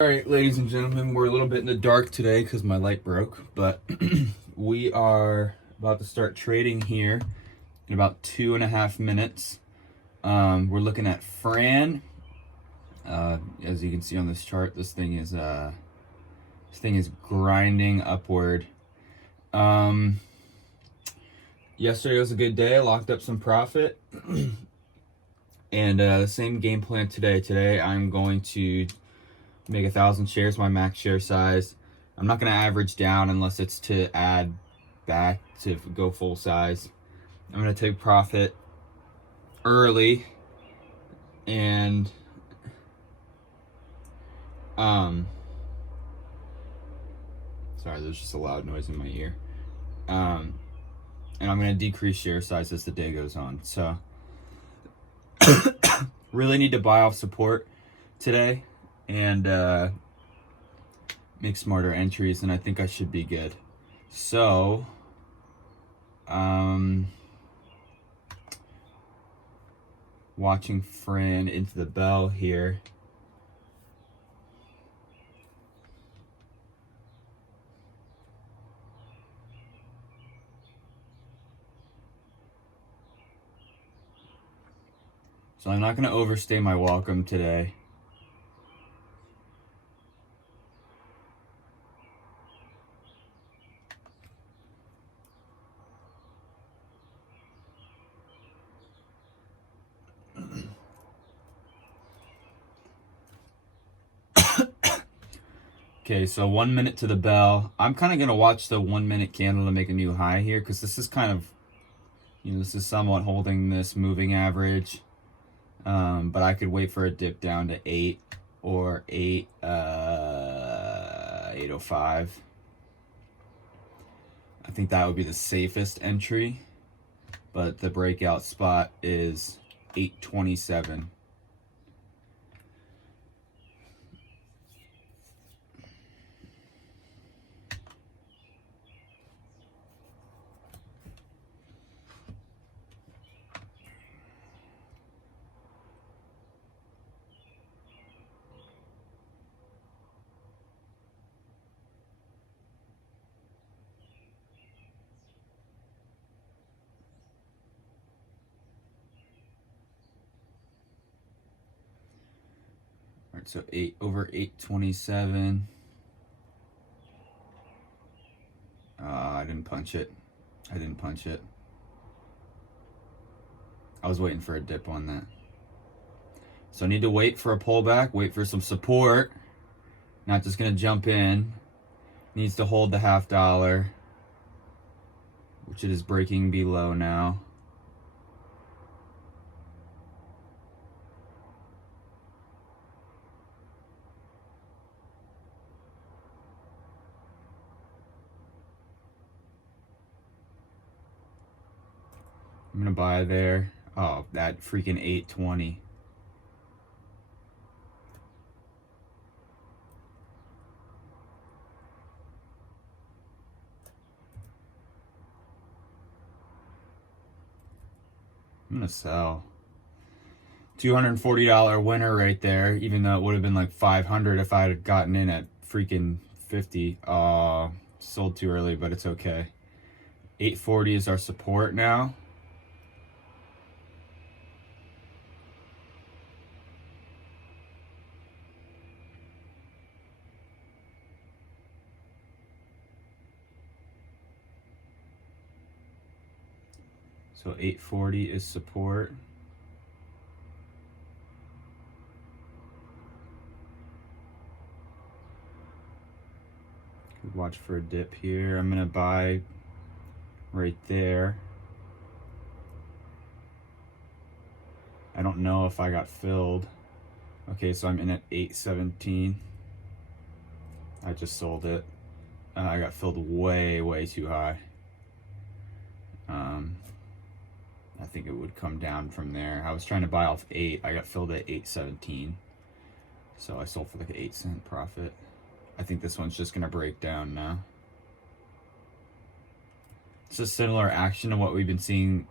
Alright, ladies and gentlemen, we're a little bit in the dark today because my light broke, but we are about to start trading here in about 2.5 minutes. We're looking at FRAN. As you can see on this chart, this thing is grinding upward. Yesterday was a good day. I locked up some profit. And the same game plan today. Today I'm going to make 1,000 shares, my max share size. I'm not going to average down unless it's to add back to go full size. I'm going to take profit early and sorry, there's just a loud noise in my ear. And I'm going to decrease share size as the day goes on. So really need to buy off support today and make smarter entries, and I think I should be good. So watching FRAN into the bell here. So I'm not going to overstay my welcome today. Okay, so 1 minute to the bell. I'm kind of going to watch the 1 minute candle to make a new high here because this is kind of, this is somewhat holding this moving average. But I could wait for a dip down to 8 or 805. I think that would be the safest entry, but the breakout spot is 827. All right, so 8 over 827. I didn't punch it. I was waiting for a dip on that. So I need to wait for a pullback, wait for some support. Not just gonna jump in. Needs to hold the $0.50, which it is breaking below now. I'm gonna buy there. Oh, that freaking 820. I'm gonna sell. $240 winner right there, even though it would have been like 500 if I had gotten in at freaking 50. Sold too early, but it's okay. 840 is our support now. So 840 is support. Could watch for a dip here. I'm gonna buy right there. I don't know if I got filled. Okay, so I'm in at 817. I just sold it. I got filled way too high. I think it would come down from there. I was trying to buy off 8. I got filled at 817. So I sold for like an 8-cent profit. I think this one's just gonna break down now. It's a similar action to what we've been seeing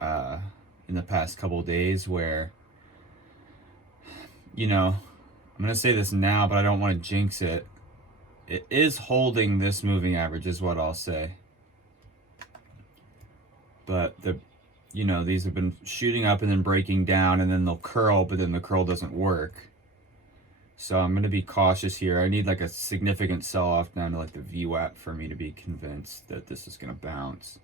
in the past couple days where, I'm going to say this now, but I don't want to jinx it. It is holding this moving average is what I'll say. But these have been shooting up and then breaking down, and then they'll curl, but then the curl doesn't work. So I'm going to be cautious here. I need like a significant sell-off down to like the VWAP for me to be convinced that this is going to bounce.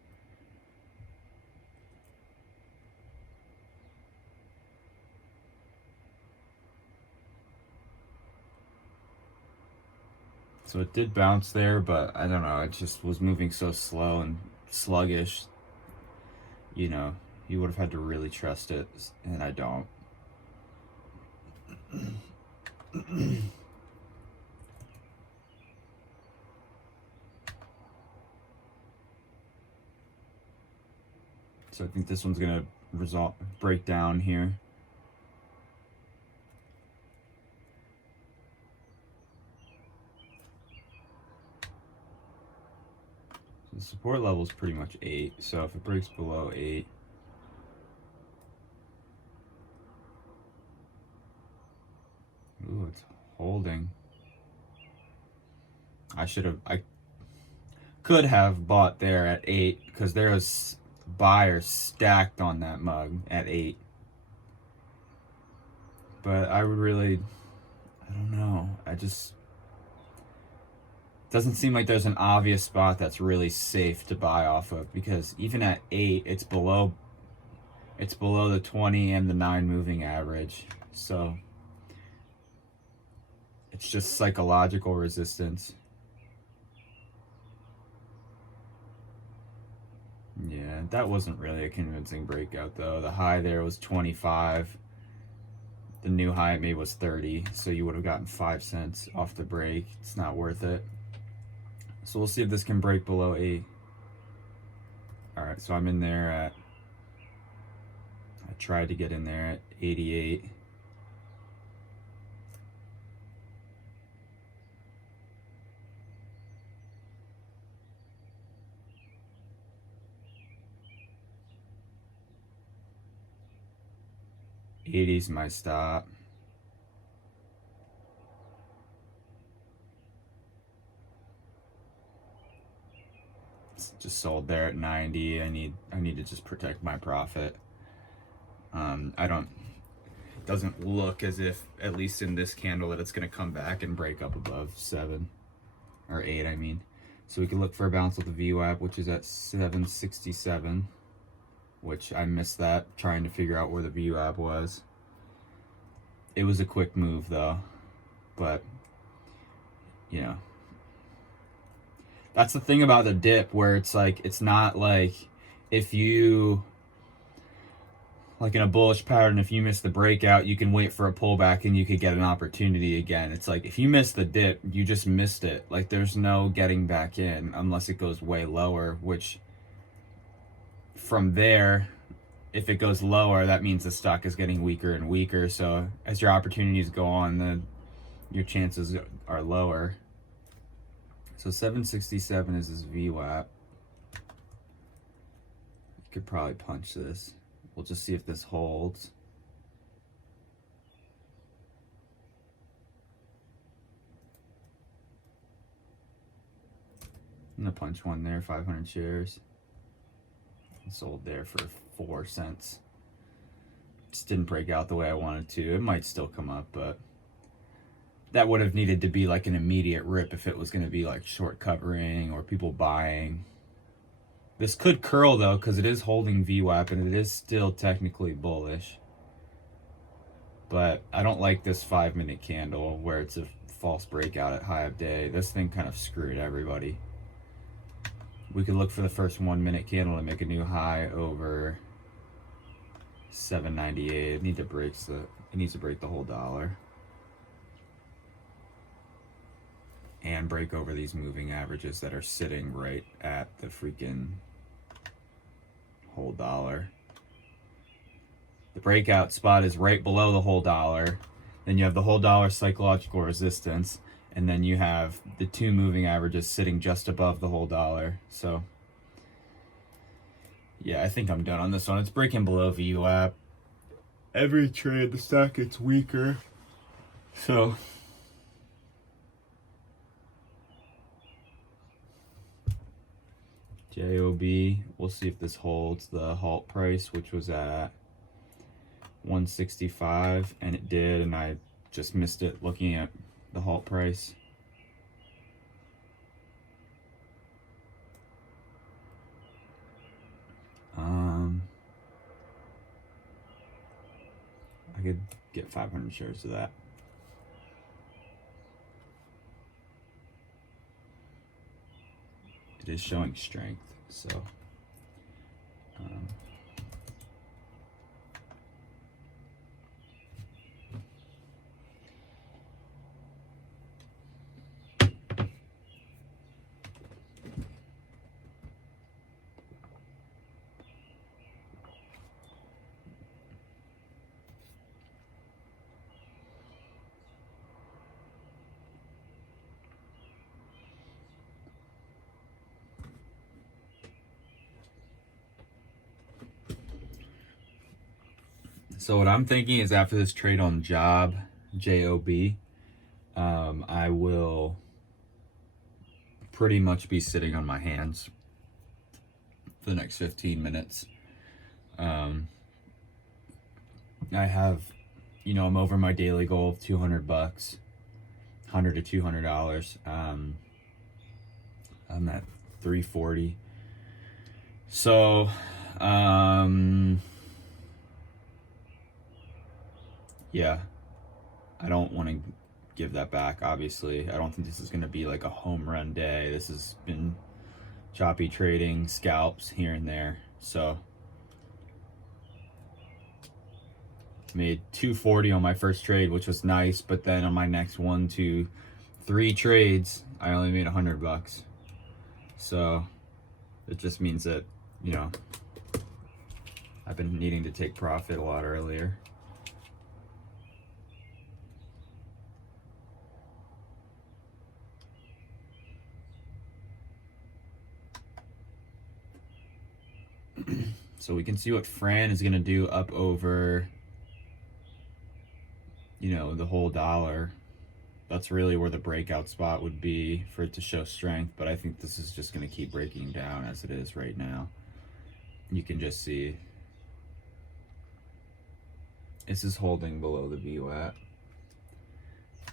So it did bounce there, but I don't know. It just was moving so slow and sluggish. You would have had to really trust it, and I don't. So I think this one's gonna break down here. So the support level is pretty much 8. So if it breaks below 8, ooh, it's holding. I could have bought there at 8 because there was buyers stacked on that mug at 8. But I don't know. Doesn't seem like there's an obvious spot that's really safe to buy off of, because even at 8, it's below the 20 and the 9 moving average. So it's just psychological resistance. Yeah, that wasn't really a convincing breakout though. The high there was 25. The new high it made was 30, so you would have gotten 5 cents off the break. It's not worth it. So we'll see if this can break below 8. Alright, so I'm in there at, I tried to get in there at 88. '80's my stop. It's just sold there at 90. I need to just protect my profit. It doesn't look as if, at least in this candle, that it's going to come back and break up above 7 or 8, I mean. So we can look for a bounce with the VWAP, which is at 767. Which I missed that, trying to figure out where the VWAP was. It was a quick move though, but that's the thing about the dip, where it's like, it's not like if you, like in a bullish pattern, if you miss the breakout, you can wait for a pullback and you could get an opportunity again. It's like if you miss the dip, you just missed it. Like there's no getting back in unless it goes way lower, which from there, if it goes lower, that means the stock is getting weaker and weaker. So as your opportunities go on, your chances are lower. So 767 is his VWAP. You could probably punch this. We'll just see if this holds. I'm gonna punch one there, 500 shares. Sold there for 4 cents. Just didn't break out the way I wanted to. It might still come up, but that would have needed to be like an immediate rip if it was going to be like short covering or people buying. This could curl though, because it is holding VWAP and it is still technically bullish. But I don't like this 5-minute candle where it's a false breakout at high of day. This thing kind of screwed everybody. We could look for the first 1-minute candle to make a new high over 798. It needs to break the whole dollar. And break over these moving averages that are sitting right at the freaking whole dollar. The breakout spot is right below the whole dollar. Then you have the whole dollar psychological resistance. And then you have the 2 moving averages sitting just above the whole dollar. So, yeah, I think I'm done on this one. It's breaking below VWAP. Every trade, the stock gets weaker. So JOB, we'll see if this holds the halt price, which was at 165, and it did, and I just missed it looking at the halt price. I could get 500 shares of that. It is showing strength, so So what I'm thinking is after this trade on job, JOB, I will pretty much be sitting on my hands for the next 15 minutes. I have, I'm over my daily goal of $200, $100 to $200. I'm at 340. So, yeah, I don't want to give that back, obviously. I don't think this is going to be like a home run day. This has been choppy trading, scalps here and there. So, made 240 on my first trade, which was nice, but then on my next 1, 2, 3 trades, I only made $100. So, it just means that, I've been needing to take profit a lot earlier. So we can see what FRAN is going to do up over, the whole dollar. That's really where the breakout spot would be for it to show strength, but I think this is just going to keep breaking down as it is right now. You can just see this is holding below the VWAP.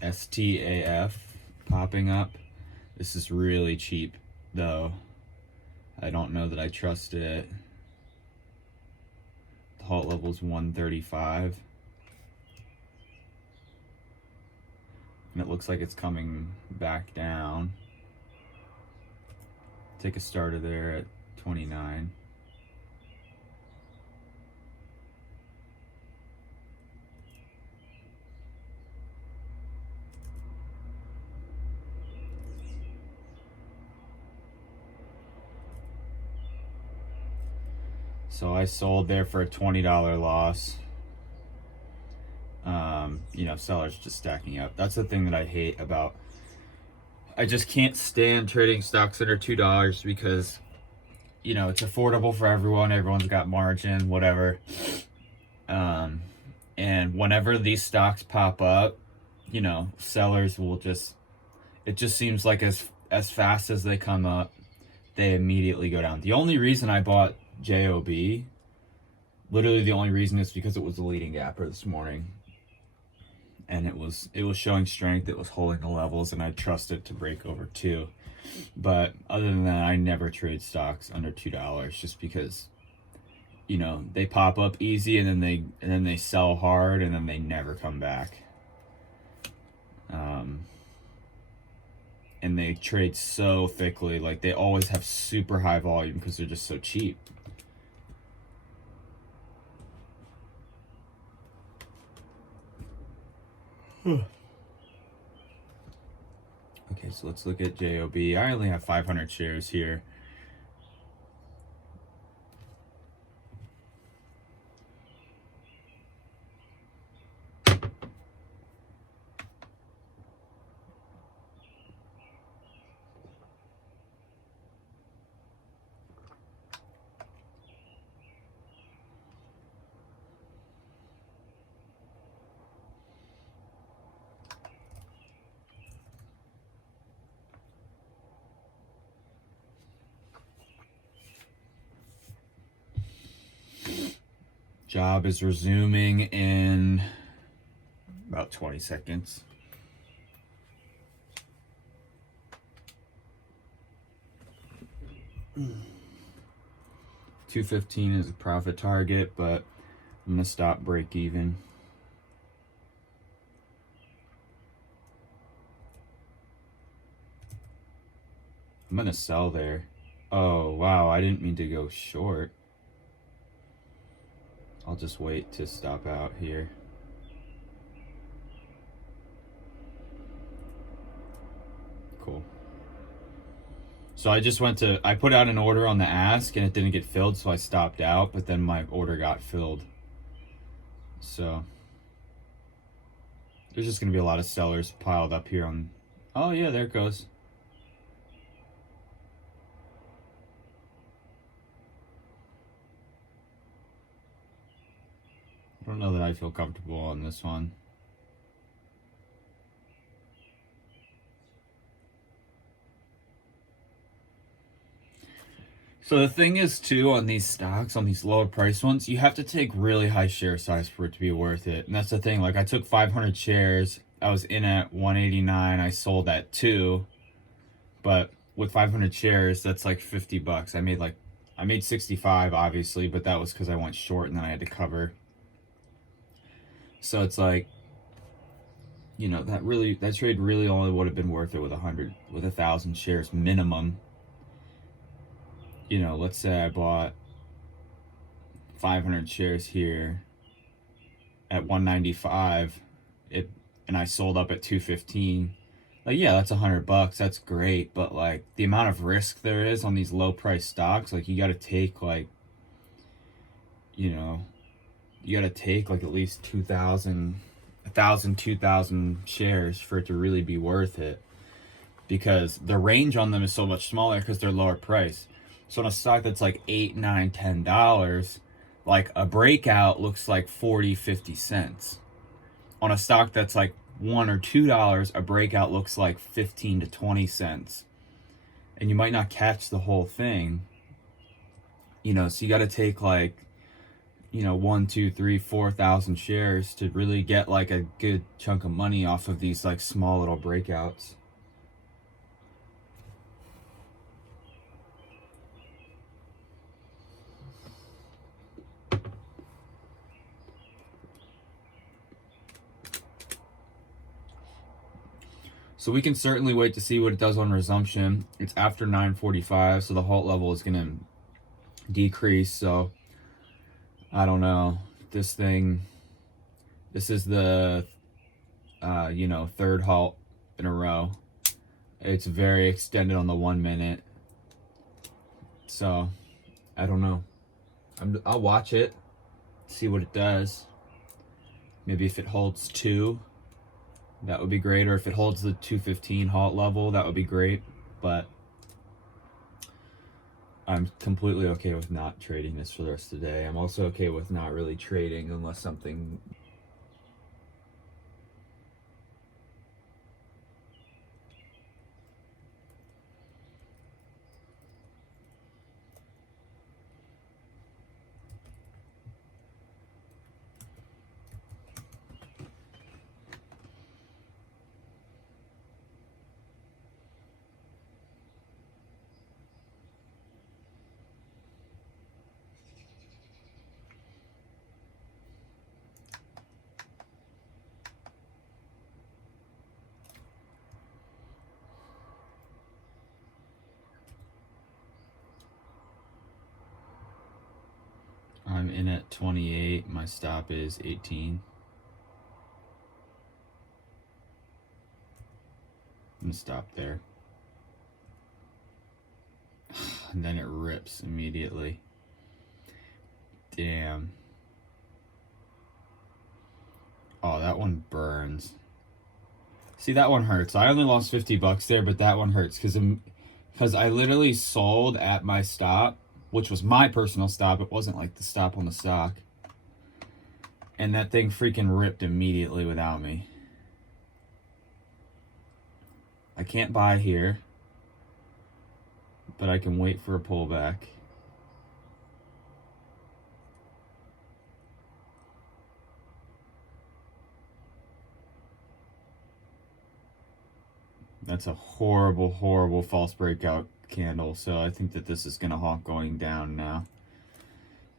STAF popping up. This is really cheap, though. I don't know that I trust it. The halt level is 135. And it looks like it's coming back down. Take a starter there at 29. So I sold there for a $20 loss. Sellers just stacking up. That's the thing that I hate about. I just can't stand trading stocks under $2 because, it's affordable for everyone. Everyone's got margin, whatever. And whenever these stocks pop up, sellers will just. It just seems like as fast as they come up, they immediately go down. The only reason I bought JOB, literally the only reason, is because it was the leading gapper this morning, and it was showing strength. It was holding the levels, and I trust it to break over 2. But other than that, I never trade stocks under $2 just because they pop up easy and then they sell hard and then they never come back. And they trade so thickly, like they always have super high volume because they're just so cheap. Okay, so let's look at JOB. I only have 500 shares here. Job is resuming in about 20 seconds. $2.15 is a profit target, but I'm gonna stop break even. I'm gonna sell there. Oh wow, I didn't mean to go short. I'll just wait to stop out here. Cool. So I put out an order on the ask and it didn't get filled, so I stopped out, but then my order got filled. So there's just gonna be a lot of sellers piled up here on, oh yeah, there it goes. I don't know that I feel comfortable on this one. So the thing is too, on these stocks, on these lower price ones, you have to take really high share size for it to be worth it. And that's the thing, like I took 500 shares, I was in at 189, I sold at 2, but with 500 shares, that's like $50. I made 65 obviously, but that was because I went short and then I had to cover. So it's like, you know, that trade really only would have been worth it with 1,000 shares minimum. You know, let's say I bought 500 shares here at 195, and I sold up at 215. Like, yeah, that's $100. That's great, but like the amount of risk there is on these low price stocks, like you got to take like, you know, you got to take like at least 2,000 shares for it to really be worth it, because the range on them is so much smaller because they're lower price. So on a stock that's like $8, $9, $10, like a breakout looks like 40, 50 cents. On a stock that's like $1 or $2, a breakout looks like 15 to 20 cents. And you might not catch the whole thing. You know, so you got to take like, you know, 1, 2, 3, 4,000 shares to really get like a good chunk of money off of these like small little breakouts. So we can certainly wait to see what it does on resumption. It's after 9:45, so the halt level is going to decrease. So I don't know. This is the you know, third halt in a row. It's very extended on the 1 minute. So I don't know. I'll watch it, see what it does. Maybe if it holds 2, that would be great. Or if it holds the 215 halt level, that would be great. But I'm completely okay with not trading this for the rest of the day. I'm also okay with not really trading unless something... I'm in at 28. My stop is 18. I'm gonna stop there. And then it rips immediately. Damn. Oh, that one burns. See, that one hurts. I only lost $50 there, but that one hurts because I literally sold at my stop, which was my personal stop. It wasn't like the stop on the stock. And that thing freaking ripped immediately without me. I can't buy here, but I can wait for a pullback. That's a horrible, horrible false breakout candle. So I think that this is going to honk going down now.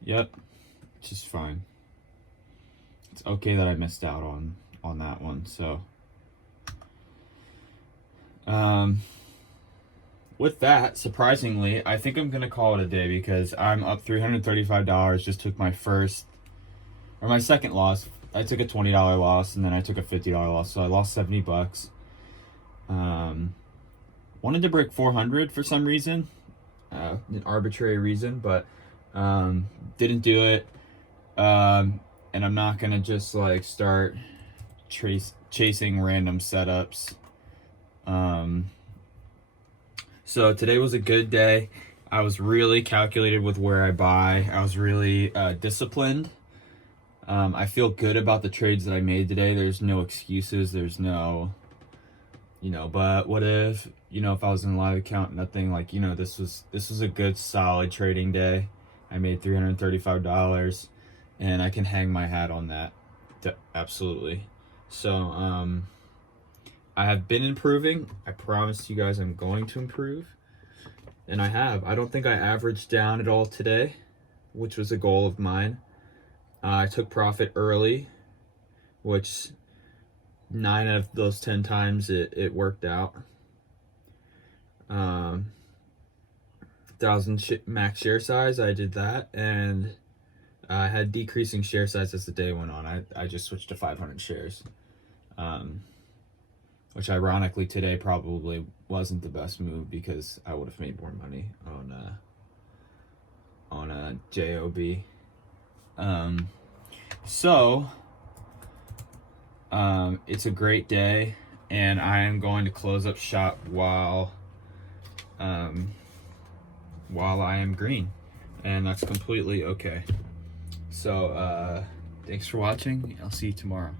Yep, just fine. It's okay that I missed out on that one. So with that, surprisingly, I think I'm going to call it a day because I'm up $335. Just took my second loss. I took a $20 loss, and then I took a $50 loss, so I lost $70. Wanted to break 400 for some reason, an arbitrary reason, but didn't do it. And I'm not gonna just like start chasing random setups. So today was a good day. I was really calculated with where I buy. I was really disciplined. I feel good about the trades that I made today. There's no excuses. There's no, but what if, if I was in a live account, nothing like, this was a good solid trading day. I made $335 and I can hang my hat on that. Absolutely. So, I have been improving. I promised you guys I'm going to improve. And I have. I don't think I averaged down at all today, which was a goal of mine. I took profit early, which 9 out of those 10 times it worked out. 1,000 max share size, I did that, and I had decreasing share size as the day went on. I just switched to 500 shares, which ironically today probably wasn't the best move because I would have made more money on a JOB. So it's a great day, and I am going to close up shop while I am green, and that's completely okay. So thanks for watching. I'll see you tomorrow.